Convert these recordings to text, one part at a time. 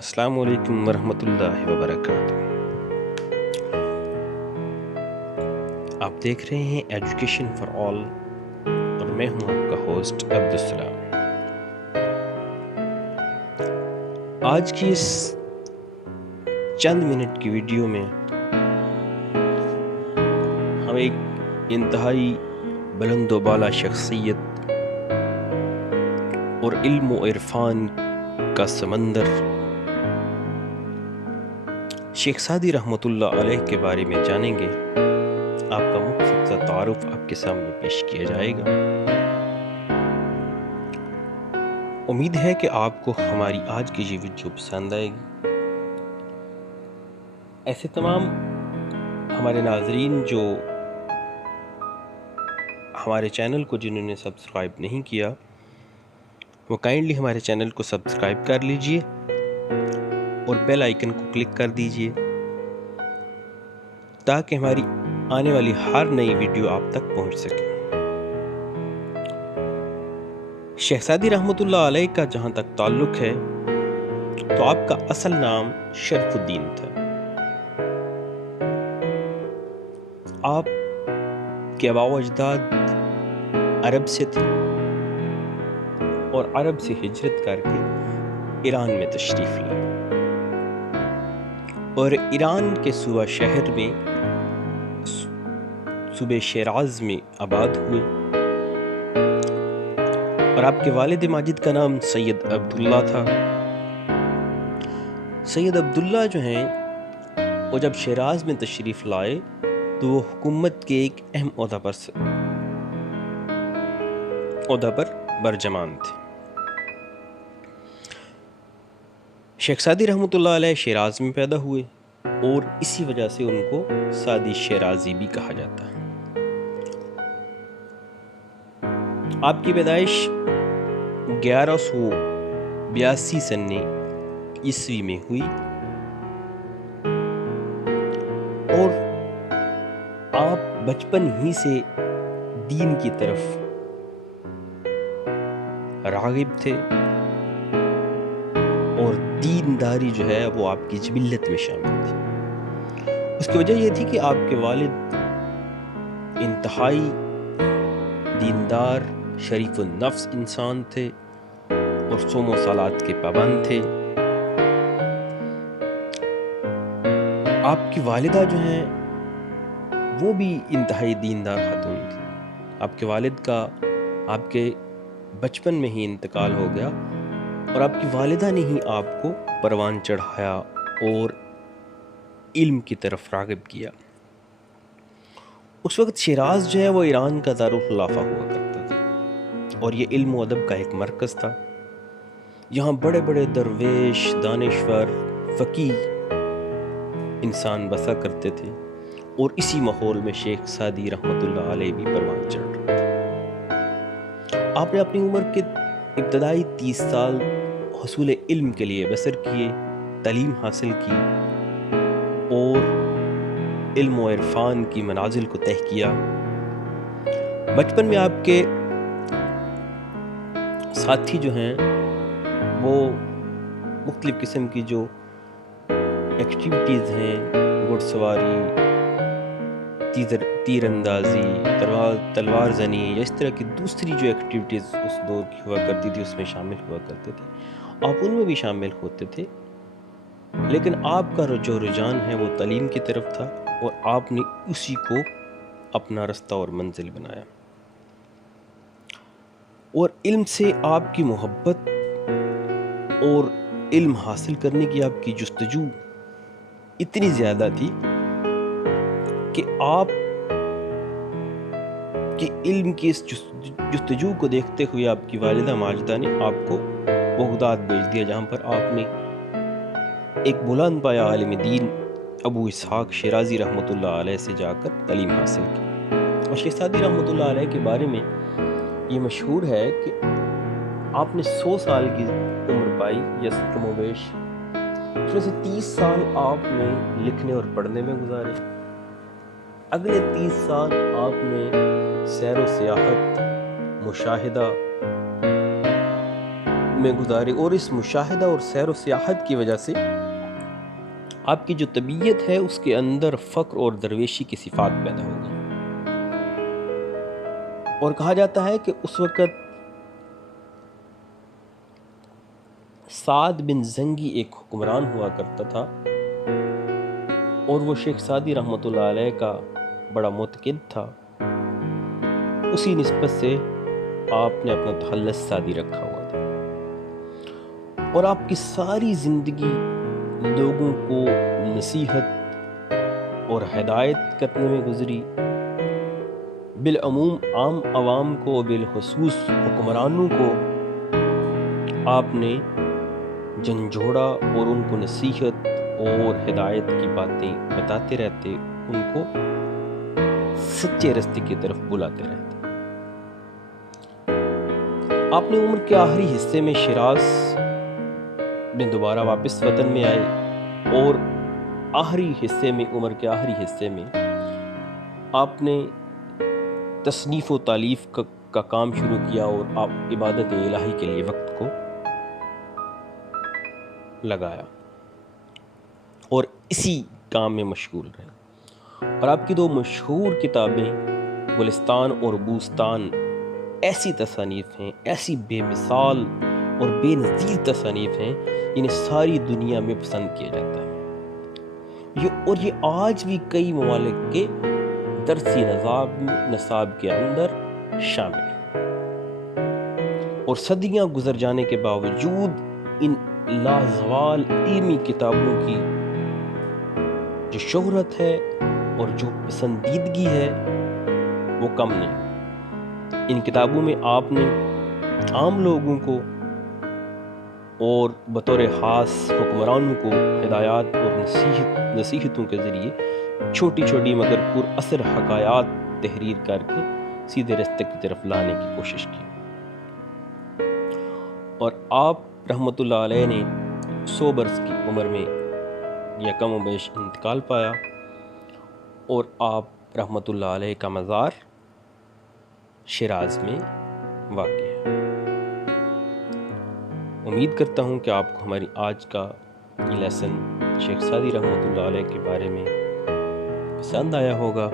السلام علیکم ورحمۃ اللہ وبرکاتہ۔ آپ دیکھ رہے ہیں ایجوکیشن فار آل اور میں ہوں آپ کا ہوسٹ عبدالسلام۔ آج کی اس چند منٹ کی ویڈیو میں ہم ایک انتہائی بلند و بالا شخصیت اور علم و عرفان کا سمندر شیخ سعدی رحمۃ اللہ علیہ کے بارے میں جانیں گے۔ آپ کا مختصر سا تعارف آپ کے سامنے پیش کیا جائے گا۔ امید ہے کہ آپ کو ہماری آج کی یہ ویڈیو پسند آئے گی۔ ایسے تمام ہمارے ناظرین جو ہمارے چینل کو جنہوں نے سبسکرائب نہیں کیا، وہ کائنڈلی ہمارے چینل کو سبسکرائب کر لیجئے اور بیل آئیکن کو کلک کر دیجئے تاکہ ہماری آنے والی ہر نئی ویڈیو آپ تک پہنچ سکے۔ شیخ سعدی رحمۃ اللہ علیہ کا جہاں تک تعلق ہے تو آپ کا اصل نام شرف الدین تھا۔ آپ کے آباء و اجداد عرب سے تھے اور عرب سے ہجرت کر کے ایران میں تشریف لائے اور ایران کے صوبہ شہر میں صوبہ شیراز میں آباد ہوئے، اور آپ کے والد ماجد کا نام سید عبداللہ تھا۔ سید عبداللہ جو ہیں وہ جب شیراز میں تشریف لائے تو وہ حکومت کے ایک اہم عہدہ پر برجمان تھے۔ شیخ سعدی رحمۃ اللہ علیہ شیراز میں پیدا ہوئے اور اسی وجہ سے ان کو سعدی شیرازی بھی کہا جاتا ہے۔ آپ کی پیدائش 1182 سن عیسوی میں ہوئی اور آپ بچپن ہی سے دین کی طرف راغب تھے اور دینداری جو ہے وہ آپ کی جبلت میں شامل تھی۔ اس کی وجہ یہ تھی کہ آپ کے والد انتہائی دیندار، شریف النفس انسان تھے اور صوم و صلات کے پابند تھے۔ آپ کی والدہ جو ہیں وہ بھی انتہائی دیندار خاتون تھی۔ آپ کے والد کا آپ کے بچپن میں ہی انتقال ہو گیا اور آپ کی والدہ نے ہی آپ کو پروان چڑھایا اور علم کی طرف راغب کیا۔ اس وقت شیراز جو ہے وہ ایران کا دارالخلافہ ہوا کرتا تھا اور یہ علم و ادب کا ایک مرکز تھا۔ یہاں بڑے بڑے درویش، دانشور، فقیہ انسان بسا کرتے تھے اور اسی ماحول میں شیخ سعدی رحمۃ اللہ علیہ بھی پروان چڑھ رہے تھے۔ آپ نے اپنی عمر کے ابتدائی 30 سال حصول علم کے لیے بسر کیے، تعلیم حاصل کی اور علم و عرفان کی منازل کو طے کیا۔ بچپن میں آپ کے ساتھی جو ہیں وہ مختلف قسم کی جو ایکٹیویٹیز ہیں، گھڑ سواری، تیر اندازی، تلوار زنی یا اس طرح کی دوسری جو ایکٹیویٹیز اس دور کی ہوا کرتی تھی اس میں شامل ہوا کرتے تھے۔ آپ ان میں بھی شامل ہوتے تھے، لیکن آپ کا جو رجحان ہے وہ تعلیم کی طرف تھا اور آپ نے اسی کو اپنا رستہ اور منزل بنایا، اور علم سے آپ کی محبت اور علم حاصل کرنے کی آپ کی جستجو اتنی زیادہ تھی کہ آپ کے علم کی اس جستجو کو دیکھتے ہوئے آپ کی والدہ ماجدہ نے آپ کو بغداد بھیج دیا، جہاں پر آپ نے ایک بلند پایہ عالم دین ابو اسحاق شیرازی رحمۃ اللہ علیہ سے جا کر تعلیم حاصل کی۔ اور شیخ سعدی رحمۃ اللہ علیہ کے بارے میں یہ مشہور ہے کہ آپ نے 100 سال کی عمر پائی یا کم و بیش، اس میں سے 30 سال آپ نے لکھنے اور پڑھنے میں گزارے، اگلے 30 سال آپ نے سیر و سیاحت، مشاہدہ میں گزارے، اور اس مشاہدہ اور سیر و سیاحت کی وجہ سے آپ کی جو طبیعت ہے اس کے اندر فقر اور درویشی کی صفات پیدا ہو گئی۔ اور کہا جاتا ہے کہ اس وقت سعد بن زنگی ایک حکمران ہوا کرتا تھا، اور وہ شیخ سعدی رحمۃ اللہ علیہ کا بڑا معتقد تھا۔ اسی نسبت سے آپ نے اپنا تخلص سعدی رکھا ہوا تھا، اور آپ کی ساری زندگی لوگوں کو نصیحت اور ہدایت کرنے میں گزری۔ بالعموم عام عوام کو، بالخصوص حکمرانوں کو آپ نے جھنجھوڑا اور ان کو نصیحت اور ہدایت کی باتیں بتاتے رہتے، ان کو سچے راستے کی طرف بلاتے رہتے۔ آپ نے عمر کے آخری حصے میں شیراز میں دوبارہ واپس وطن میں آئے، اور عمر کے آخری حصے میں آپ نے تصنیف و تالیف کا کام شروع کیا، اور آپ عبادت الہی کے لیے وقت کو لگایا اور اسی کام میں مشغول رہے۔ اور آپ کی 2 مشہور کتابیں گلستان اور بوستان ایسی تصانیف ہیں، ایسی بے مثال اور بے نظیر تصانیف ہیں جنہیں ساری دنیا میں پسند کیا جاتا ہے، اور یہ آج بھی کئی ممالک کے درسی نصاب کے اندر شامل ہیں۔ اور صدیاں گزر جانے کے باوجود ان لازوال علمی کتابوں کی جو شہرت ہے اور جو پسندیدگی ہے وہ کم نہیں۔ ان کتابوں میں آپ نے عام لوگوں کو اور بطور خاص حکمرانوں کو ہدایات اور نصیحتوں کے ذریعے چھوٹی چھوٹی مگر پر اثر حکایات تحریر کر کے سیدھے راستے کی طرف لانے کی کوشش کی۔ اور آپ رحمۃ اللہ علیہ نے 100 برس کی عمر میں یا کم و بیش انتقال پایا، اور آپ رحمۃ اللہ علیہ کا مزار شیراز میں واقع ہے۔ امید کرتا ہوں کہ آپ کو ہماری آج کا یہ لیسن شیخ سعدی رحمۃ اللہ علیہ کے بارے میں پسند آیا ہوگا۔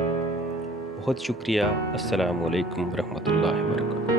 بہت شکریہ۔ السلام علیکم ورحمۃ اللہ وبرکاتہ۔